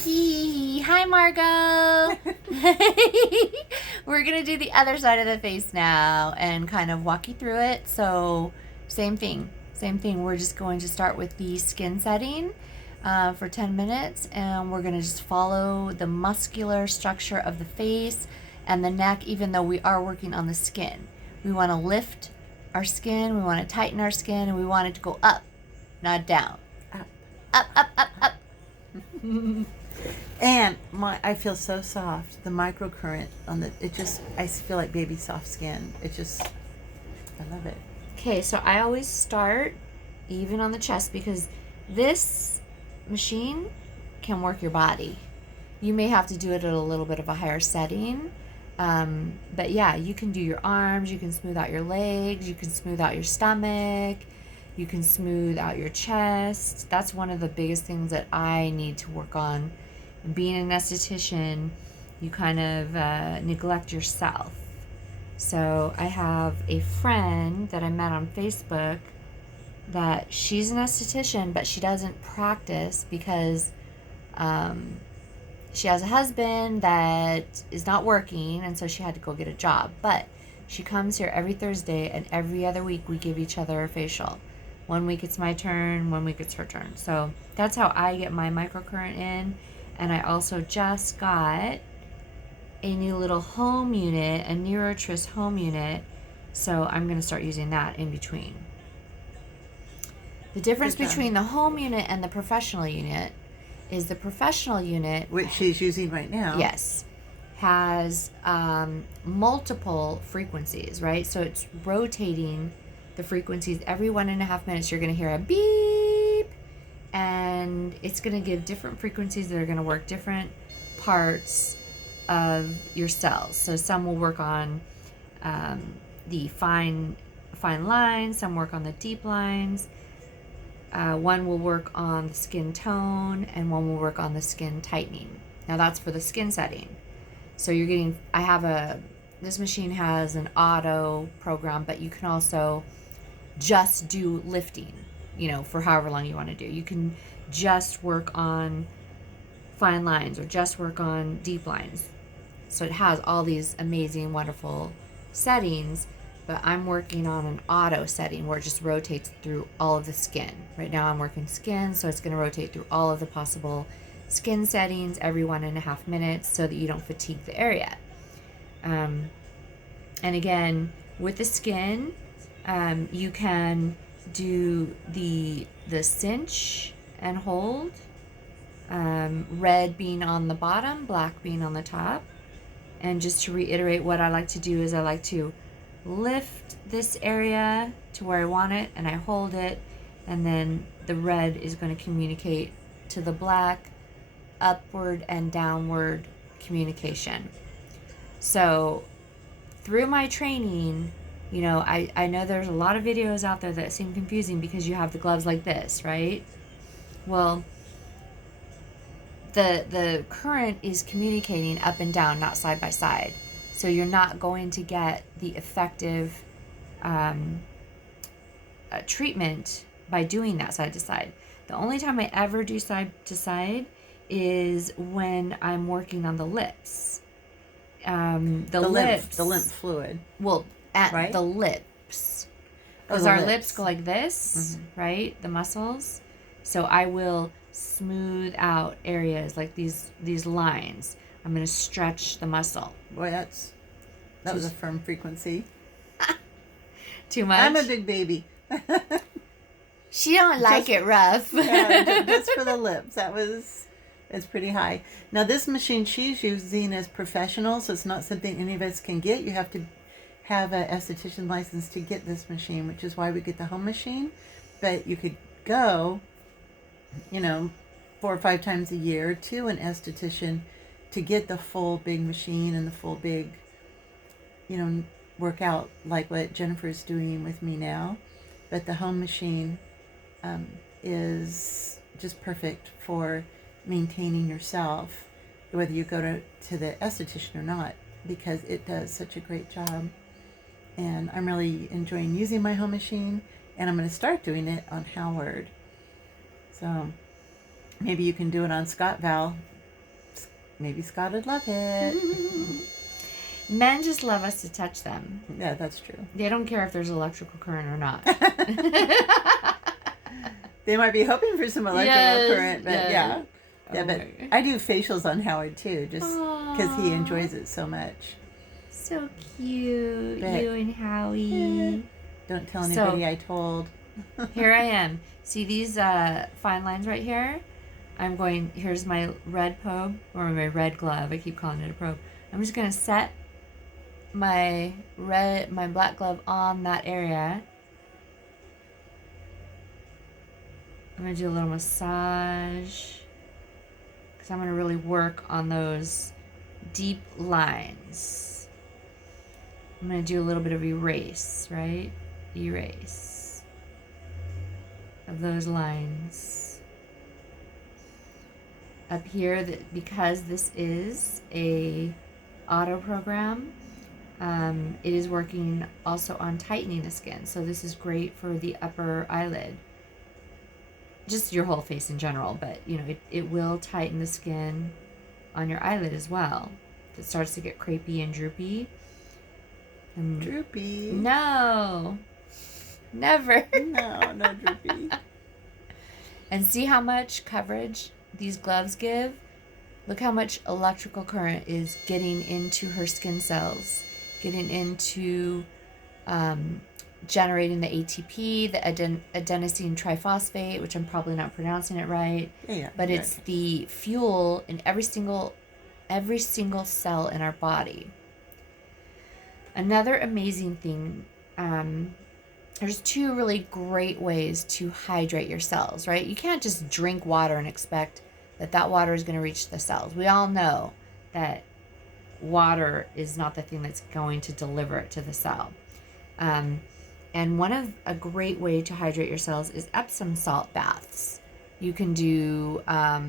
Hi, Margot. We're going to do the other side of the face now and kind of walk you through it. So, same thing. We're just going to start with the skin setting for 10 minutes, and we're going to just follow the muscular structure of the face and the neck, even though we are working on the skin. We want to lift our skin, we want to tighten our skin, and we want it to go up, not down. Up. And I feel so soft. The microcurrent I feel like baby soft skin. I love it. Okay, so I always start even on the chest because this machine can work your body. You may have to do it at a little bit of a higher setting. But yeah, you can do your arms, you can smooth out your legs, you can smooth out your stomach, you can smooth out your chest. That's one of the biggest things that I need to work on. And being an esthetician, you kind of neglect yourself. So I have a friend that I met on Facebook that she's an esthetician, but she doesn't practice because she has a husband that is not working, and so she had to go get a job. But she comes here every Thursday, and every other week we give each other a facial. 1 week it's my turn, 1 week it's her turn. So that's how I get my microcurrent in. And I also just got a new little home unit, a NeuroTris home unit. So I'm going to start using that in between. The difference between the home unit and the professional unit is the professional unit, which she's using right now. Yes, has multiple frequencies, right? So it's rotating the frequencies every 1.5 minutes. You're going to hear a beep, and it's going to give different frequencies that are going to work different parts of your cells. So some will work on the fine lines, some work on the deep lines. One will work on the skin tone, and one will work on the skin tightening. Now that's for the skin setting. So you're getting, this machine has an auto program, but you can also just do lifting, for however long you want to do. You can just work on fine lines or just work on deep lines. So it has all these amazing, wonderful settings, but I'm working on an auto setting where it just rotates through all of the skin. Right now I'm working skin, so it's going to rotate through all of the possible skin settings every 1.5 minutes so that you don't fatigue the area. And again, with the skin, you can do the cinch and hold, red being on the bottom, black being on the top. And just to reiterate, what I like to do is I like to lift this area to where I want it, and I hold it, and then the red is going to communicate to the black, upward and downward communication. So through my training, I know there's a lot of videos out there that seem confusing because you have the gloves like this, right? Well, the current is communicating up and down, not side by side. So you're not going to get the effective treatment by doing that side to side. The only time I ever do side to side is when I'm working on the lips. The lymph fluid. Well, at right? The lips. Because our lips go like this, right? The muscles. So I will smooth out areas like these lines. I'm going to stretch the muscle. Boy, that was a firm frequency. Too much? I'm a big baby. She don't like it rough. Yeah, just for the lips. It's pretty high. Now this machine she's using is professional, so it's not something any of us can get. You have to have an esthetician license to get this machine, which is why we get the home machine. But you could go, 4 or 5 times a year to an esthetician to get the full big machine and the full big, workout like what Jennifer's doing with me now. But the home machine is just perfect for maintaining yourself, whether you go to the esthetician or not, because it does such a great job. And I'm really enjoying using my home machine, and I'm going to start doing it on Howard. So maybe you can do it on Scott Val Maybe Scott would love it. Men just love us to touch them. Yeah, that's true. They don't care if there's electrical current or not. They might be hoping for some electrical current, but yeah. Yeah, but I do facials on Howard too, just because he enjoys it so much. So cute, But, you and Howie. Yeah. Don't tell anybody I told. Here I am. See these fine lines right here? Here's my red probe, or my red glove. I keep calling it a probe. I'm just going to set my black glove on that area. I'm going to do a little massage. I'm going to really work on those deep lines. I'm going to do a little bit of erase, right? Erase of those lines. Up here, because this is a auto program, it is working also on tightening the skin. So this is great for the upper eyelid. Just your whole face in general, but it will tighten the skin on your eyelid as well. If it starts to get crepey and droopy. Droopy? No. Never. No droopy. And see how much coverage these gloves give? Look how much electrical current is getting into her skin cells, getting into generating the ATP, the adenosine triphosphate, which I'm probably not pronouncing it right. Yeah, but it's the fuel in every single cell in our body. Another amazing thing, there's two really great ways to hydrate your cells, right? You can't just drink water and expect that water is going to reach the cells. We all know that water is not the thing that's going to deliver it to the cell. And a great way to hydrate your cells is Epsom salt baths. You can do that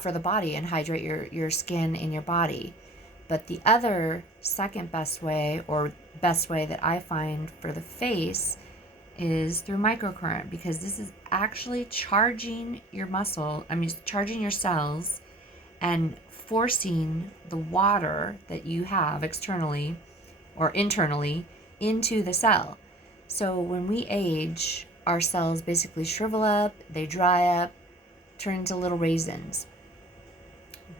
for the body and hydrate your skin and your body. But the other second best way, or best way that I find for the face, is through microcurrent, because this is actually charging your charging your cells and forcing the water that you have externally or internally into the cell. So when we age, our cells basically shrivel up, they dry up, turn into little raisins.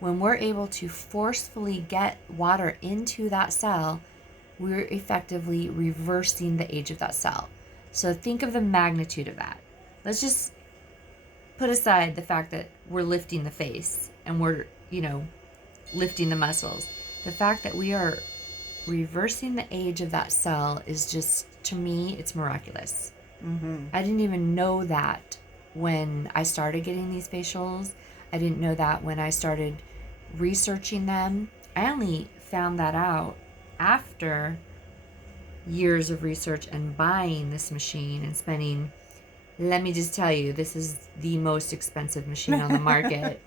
When we're able to forcefully get water into that cell, we're effectively reversing the age of that cell. So think of the magnitude of that. Let's just put aside the fact that we're lifting the face and we're, lifting the muscles. The fact that we are reversing the age of that cell is just, to me, it's miraculous. Mm-hmm. I didn't even know that when I started getting these facials. I didn't know that when I started researching them. I only found that out after years of research and buying this machine and spending, let me just tell you, this is the most expensive machine on the market.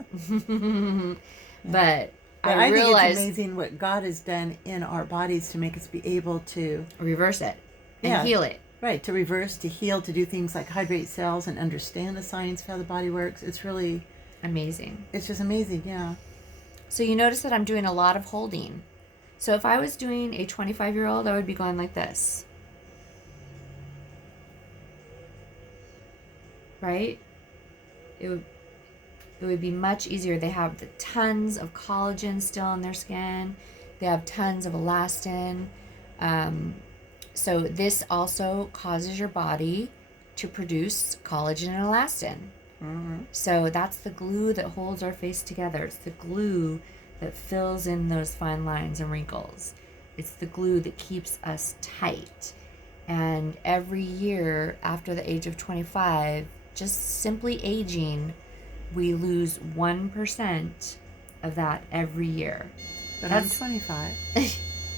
But I realized, think it's amazing what God has done in our bodies to make us be able to reverse it and heal it. Right, to reverse, to heal, to do things like hydrate cells and understand the science of how the body works. It's really amazing. It's just amazing, yeah. So you notice that I'm doing a lot of holding. So if I was doing a 25-year-old, I would be going like this. Right? It would be much easier. They have tons of collagen still in their skin. They have tons of elastin. So this also causes your body to produce collagen and elastin. Mm-hmm. So that's the glue that holds our face together. It's the glue that fills in those fine lines and wrinkles. It's the glue that keeps us tight. And every year after the age of 25, just simply aging, we lose 1% of that every year. But I'm 25.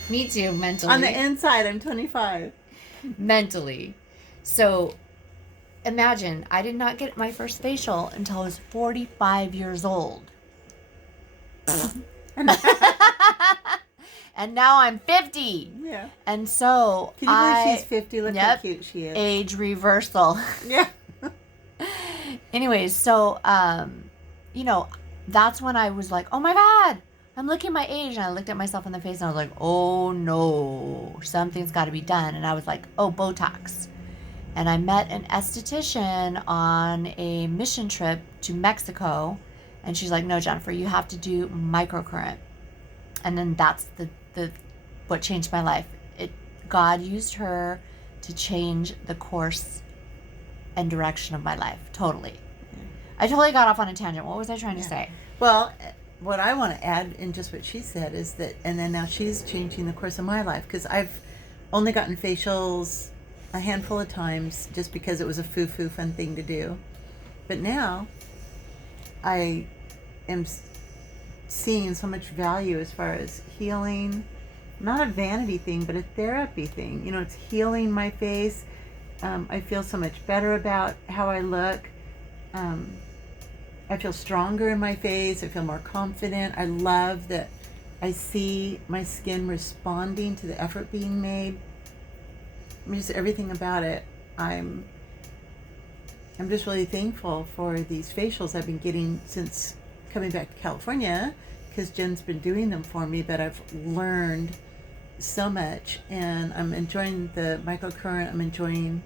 Me too, mentally. On the inside, I'm 25. Mentally. So imagine, I did not get my first facial until I was 45 years old. And now I'm 50. Yeah. And so can you believe she's 50? Look how cute she is. Age reversal. Yeah. Anyways, so, that's when I was like, oh my God, I'm looking at my age. And I looked at myself in the face and I was like, oh no, something's got to be done. And I was like, oh, Botox. And I met an esthetician on a mission trip to Mexico. And she's like, no, Jennifer, you have to do microcurrent. And then that's the what changed my life. God used her to change the course and direction of my life. Totally. I totally got off on a tangent. What was I trying to say? Well, what I want to add in just what she said is that, and then now she's changing the course of my life, because I've only gotten facials a handful of times just because it was a foo-foo fun thing to do. But now I am seeing so much value as far as healing, not a vanity thing, but a therapy thing. You know, it's healing my face. I feel so much better about how I look. I feel stronger in my face. I feel more confident. I love that I see my skin responding to the effort being made. I mean, just everything about it. I'm just really thankful for these facials I've been getting since coming back to California, because Jen's been doing them for me, but I've learned so much, and I'm enjoying the microcurrent. I'm enjoying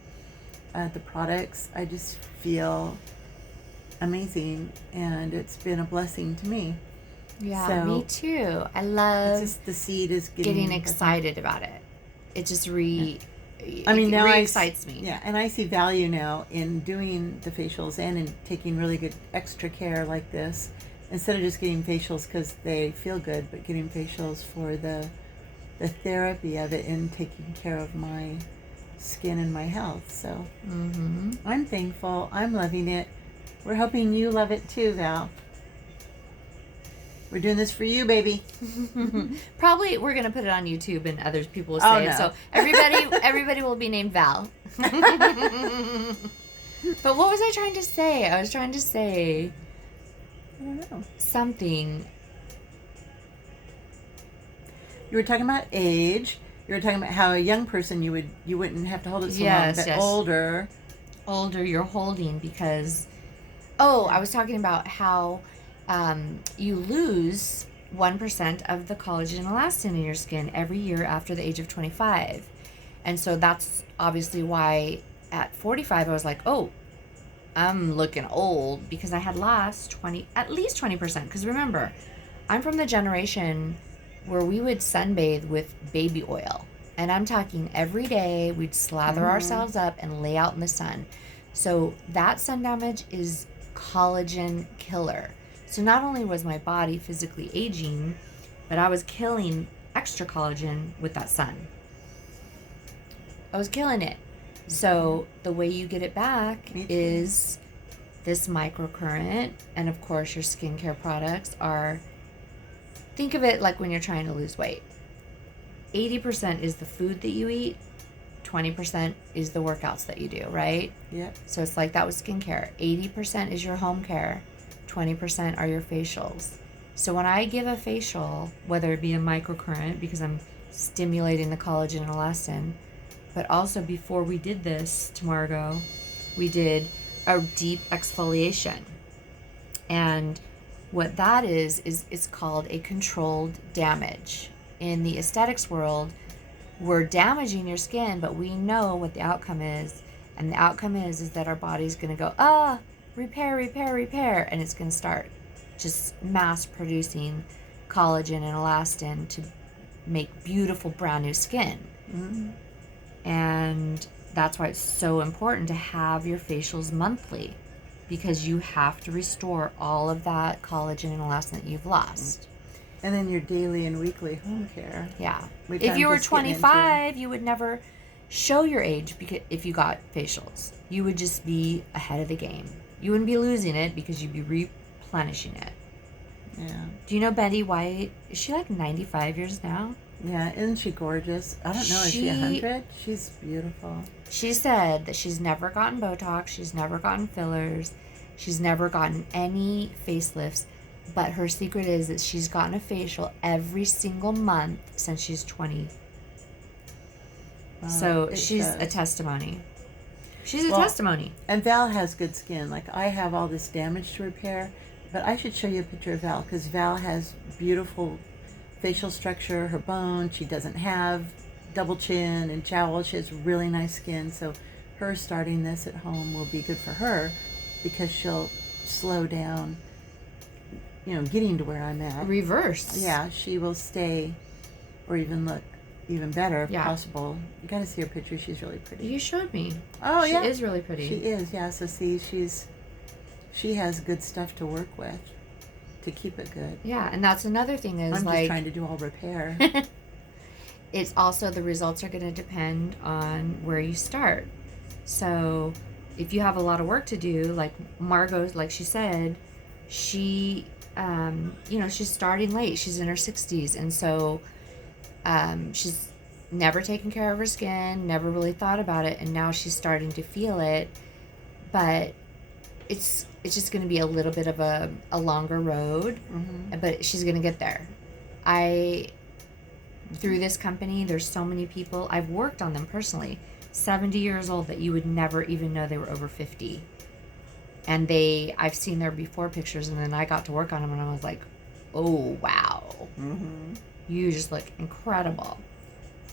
the products. I just feel amazing, and it's been a blessing to me. Yeah, So, me too. I love it's just the seed is getting excited about it. It just I mean, now excites me. Yeah, and I see value now in doing the facials and in taking really good extra care like this, instead of just getting facials because they feel good, but getting facials for the therapy of it and taking care of my skin and my health. So I'm thankful. I'm loving it. We're hoping you love it too, Val. We're doing this for you, baby. Probably we're gonna put it on YouTube and other people will say it. So everybody will be named Val. But what was I trying to say? I was trying to say I don't know. something. You were talking about age. You were talking about how a young person you wouldn't have to hold it so long, but older you're holding because. Oh, I was talking about how you lose 1% of the collagen and elastin in your skin every year after the age of 25. And so that's obviously why at 45 I was like, oh, I'm looking old, because I had lost at least 20%. Because remember, I'm from the generation where we would sunbathe with baby oil. And I'm talking every day, we'd slather ourselves up and lay out in the sun. So that sun damage is collagen killer. So not only was my body physically aging, but I was killing extra collagen with that sun. I was killing it. So the way you get it back is this microcurrent, and of course your skincare products are, think of it like when you're trying to lose weight. 80% is the food that you eat, 20% is the workouts that you do, right? Yep. So it's like that with skincare. 80% is your home care, 20% are your facials. So when I give a facial, whether it be a microcurrent, because I'm stimulating the collagen and elastin, but also before we did this to Margot, we did a deep exfoliation. And what that is it's called a controlled damage. In the aesthetics world, we're damaging your skin, but we know what the outcome is. And the outcome is that our body's going to go, repair, and it's going to start just mass producing collagen and elastin to make beautiful brand new skin. And that's why it's so important to have your facials monthly, because you have to restore all of that collagen and elastin that you've lost. And then your daily and weekly home care. Yeah. If you were 25, you would never show your age because if you got facials. You would just be ahead of the game. You wouldn't be losing it because you'd be replenishing it. Yeah. Do you know Betty White? Is she like 95 years now? Yeah, isn't she gorgeous? I don't know, is she 100? She's beautiful. She said that she's never gotten Botox, she's never gotten fillers, she's never gotten any facelifts, but her secret is that she's gotten a facial every single month since she's 20. So she's a testimony. She's a testimony. And Val has good skin. Like, I have all this damage to repair, But I should show you a picture of Val, because Val has beautiful facial structure, her bone. She doesn't have double chin and jowl. She has really nice skin. So her starting this at home will be good for her, because she'll slow down, getting to where I'm at. Reverse. Yeah, she will stay, or even look even better if Yeah. possible. You got to see her picture. She's really pretty. You showed me. Oh, She yeah. is really pretty. She is, yeah. So see, she has good stuff to work with to keep it good. Yeah, and that's another thing is I'm like just trying to do all repair. it's also the results are going to depend on where you start. So if you have a lot of work to do, like Margot's, like she said, she she's starting late. She's in her 60s, and so she's never taken care of her skin, never really thought about it, and now she's starting to feel it. But it's just going to be a little bit of a longer road, but she's going to get there. Through this company, there's so many people, I've worked on them personally, 70 years old, that you would never even know they were over 50. And I've seen their before pictures, and then I got to work on them, and I was like, oh, wow. You just look incredible.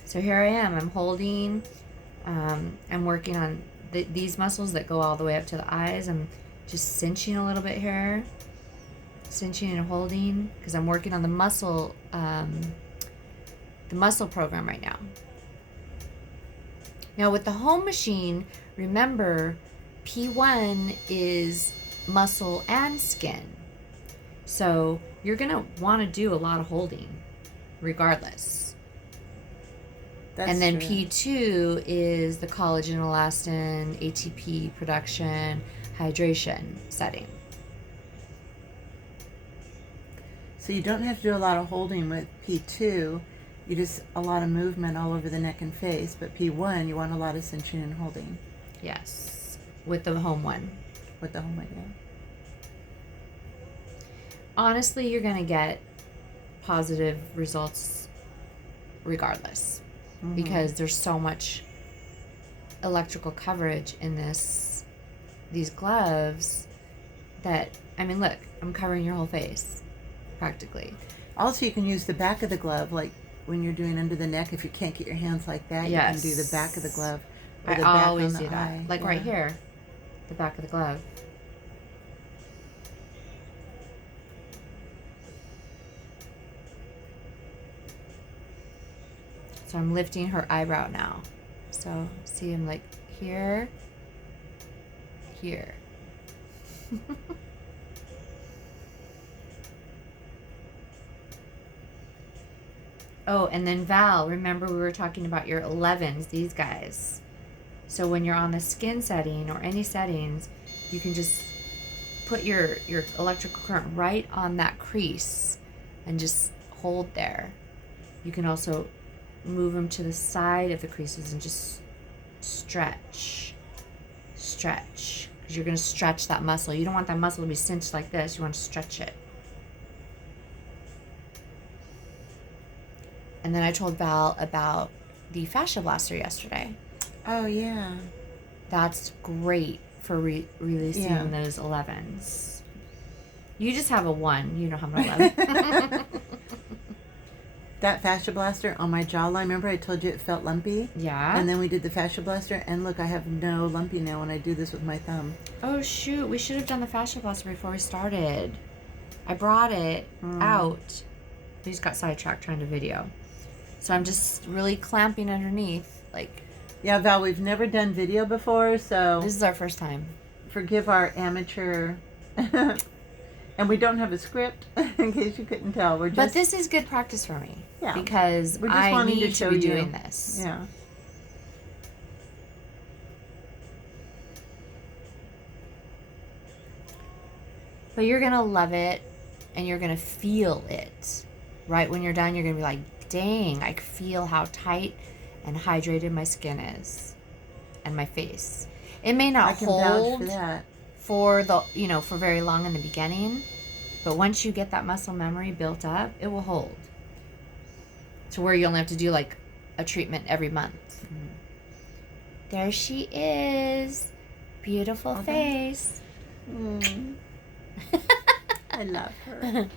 So here I am. I'm holding, I'm working on these muscles that go all the way up to the eyes. I'm just cinching a little bit here. Cinching and holding, because I'm working on the muscle program right now. Now with the home machine, remember, P1 is muscle and skin. So you're going to want to do a lot of holding regardless. And then true. P2 is the collagen, elastin, ATP production, hydration setting. So you don't have to do a lot of holding with P2. You just a lot of movement all over the neck and face. But P1, you want a lot of cinching and holding. Yes, with the home one. With the home one, yeah. Honestly, you're going to get positive results regardless, because there's so much electrical coverage in these gloves that, I mean, look, I'm covering your whole face practically. Also, you can use the back of the glove, like when you're doing under the neck. If you can't get your hands like that, you can do the back of the glove. Or I the back always on the do that. eye. Like right here, the back of the glove. So I'm lifting her eyebrow now. So see, I'm like here, here. Oh, and then Val, remember we were talking about your 11s, these guys. So when you're on the skin setting or any settings, you can just put your electrical current right on that crease and just hold there. You can also move them to the side of the creases and just stretch, because you're going to stretch that muscle. You don't want that muscle to be cinched like this. You want to stretch it. And then I told Val about the fascia blaster yesterday. Oh, yeah. That's great for releasing those 11s. You just have a 1. You don't have an 11. That fascia blaster on my jawline, remember I told you it felt lumpy? Yeah. And then we did the fascia blaster, and look, I have no lumpy now when I do this with my thumb. Oh, shoot. We should have done the fascia blaster before we started. I brought it out. We just got sidetracked trying to video. So I'm just really clamping underneath. Like, Yeah, Val, we've never done video before, so this is our first time. forgive our amateur. And we don't have a script, in case you couldn't tell. We're just, But this is good practice for me. Yeah. Because we're just I wanting need to show be you. doing this. Yeah. But you're going to love it, and you're going to feel it. Right when you're done, you're going to be like, dang, I feel how tight and hydrated my skin is. And my face. It may not I can vouch hold for that. for very long in the beginning. But once you get that muscle memory built up, it will hold. To where you only have to do like a treatment every month. There she is. Beautiful face. I love her.